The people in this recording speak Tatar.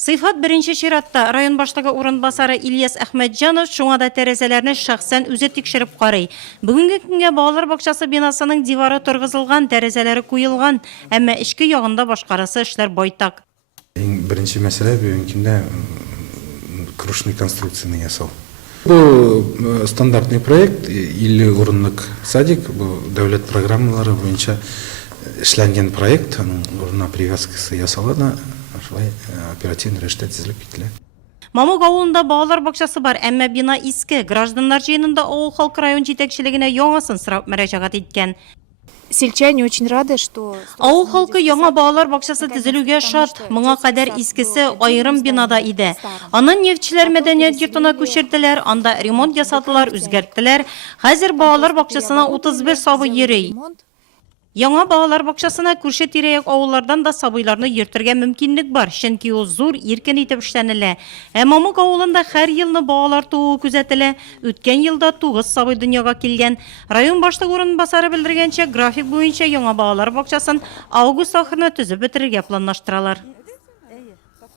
Сыйфат беренче чиратта район башлыгы урынбасары Ильяс Әхмәтҗанов шуңа да тәрәзәләрне шәхсән үзе тикшереп карый. Бүгенге көнгә балалар бакчасы бинасының дивары торгызылган, тәрәзәләре куелган, әмма эчке ягында башкарасы эшләр байтак. Беренче мәсьәлә бүгенкендә крушный конструкцияны ясау. Бу стандартный проект, 50 урынлык садик, бу дәүләт программалары буенча эшләнгән проект, аның урынына привязкасы ясалган. Оперативный рәвештә төзелеп кителә. Мамук авылында балалар бакчасы бар, әмма бина иске. Гражданнар җыенында авыл халкы район җитәкчелегенә яңасын сорап мөрәҗәгать иткән. Сельчане очень рады, что... Авыл халкы яңа балалар бакчасы төзелүгә шат. Моңа кадәр искесе аерым бинада иде. Аны нефтчеләр мәдәният йортына күчерделәр, анда ремонт ясадылар, үзгәрттеләр. Хәзер балалар бакчасына 31 сабый йөри. Яңа балалар бакчасына күрше тирәяк авыллардан да сабыйларны йөртергә мөмкинлек бар, чөнки ул зур иркен итеп эшләнелә. Ә Мамук авылында һәр елны балалар тууы күзәтелә. Үткән елда 9 сабый дөньяга килгән. Район башлыгы урынбасары белдергәнчә, график буенча яңа балалар бакчасын август ахырына төзеп бетерергә планлаштыралар.